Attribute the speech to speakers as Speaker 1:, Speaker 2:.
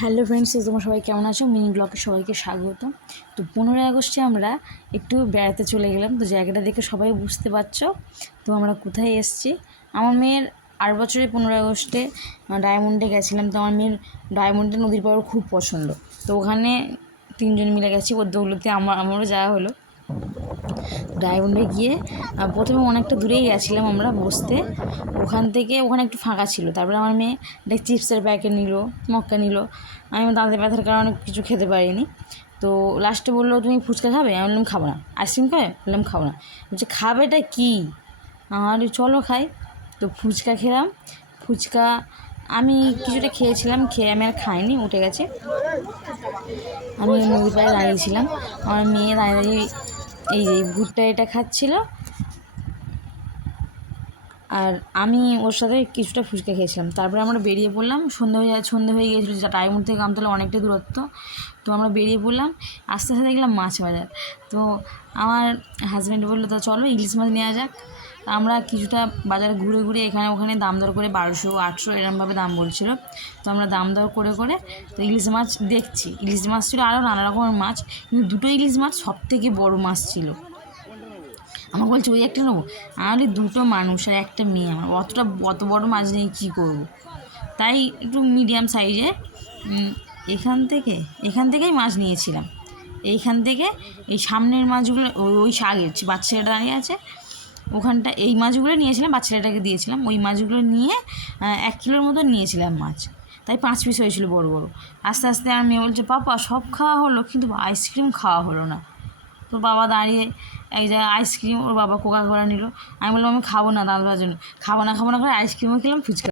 Speaker 1: Hello friends তোমার সবাই কেমন আছো? মিনি ব্লগে সবাইকে স্বাগত। তো পনেরোই আগস্টে আমরা একটু বেড়াতে চলে গেলাম। তো জায়গাটা দেখে সবাই বুঝতে পারছ। তো আমরা কোথায় এসেছি? আমার মেয়ের আর বছরে পনেরোই আগস্টে ডায়মন্ডে গেছিলাম। তো আমার মেয়ের ডায়মন্ডে নদীর পাড় খুব পছন্দ। তো ওখানে তিনজন মিলে গেছি। ওর দৌলতে আমার আমারও যাওয়া হলো। ডায়মন্ডে গিয়ে প্রথমে অনেকটা দূরেই গেছিলাম আমরা বসতে। ওখান থেকে ওখানে একটু ফাঁকা ছিল। তারপরে আমার মেয়ে একটা চিপসের প্যাকেট নিল, মক্কা নিল। আমি দাঁতে ব্যথার কারণে কিছু খেতে পারিনি। তো লাস্টে বলল, তুমি ফুচকা খাবে? আমি বললাম, খাব না। আইসক্রিম খাবে? বললাম, খাব না। বলছে, খাবেটা কী? আর চলো খাই। তো ফুচকা খেলাম। ফুচকা আমি কিছুটা খেয়েছিলাম, খেয়ে আমি আর খাইনি, উঠে গেছে। আমি নদীর পাড়ে দাঁড়িয়েছিলাম। আমার মেয়ে দাঁড়িয়ে দাঁড়িয়ে এই যে ভুট্টা এটা খাচ্ছিল। আর আমি ওর সাথে কিছুটা ফুচকা খেয়েছিলাম। তারপরে আমরা বেরিয়ে পড়লাম। সন্ধে হয়ে সন্ধে হয়ে গিয়েছিল যা টাইমুর থেকে আমতলা অনেকটা দূরত্ব। তো আমরা বেরিয়ে পড়লাম। আস্তে আস্তে দেখলাম মাছ বাজার। তো আমার হাজব্যান্ড বলল, তো চলো ইলিশ মাছ নেওয়া যাক। আমরা কিছুটা বাজারে ঘুরে ঘুরে এখানে ওখানে দাম দর করে বারোশো, আটশো এরমভাবে দাম বলছিল। তো আমরা দাম দর করে করে তো ইলিশ মাছ দেখছি। ইলিশ মাছ ছিল আরও নানা রকমের মাছ, কিন্তু দুটো ইলিশ মাছ সব থেকে বড় মাছ ছিল। আমার বলছে, ওই একটা নেব? আমি দুটো মানুষ আর একটা মেয়ে আমার। অতটা অত বড় মাছ নিয়ে কী করব? তাই একটু মিডিয়াম সাইজে এখান থেকে, এখান থেকেই মাছ নিয়েছিলাম। এইখান থেকে এই সামনের মাছগুলো, ওই- ওই আগের বাচ্চা ছেলেটা দাঁড়িয়ে আছে ওখানটা এই মাছগুলো নিয়েছিলাম বা ছেলেটাকে দিয়েছিলাম। ওই মাছগুলো নিয়ে এক কিলোর মতো নিয়েছিলাম মাছ। তাই পাঁচ পিস হয়েছিল বড় বড়। আস্তে আস্তে আর মেয়ে বলছে, পাপা, সব খাওয়া হলো? কিন্তু আইসক্রিম খাওয়া হলো না। তো বাবা দাঁড়িয়ে এক জায়গায় আইসক্রিম, ওর বাবা কোকা করা নিল। আমি বললাম, আমি খাব না দাঁত জন্য। খাব না খাব না করে আইসক্রিমও খেলাম, ফুচকা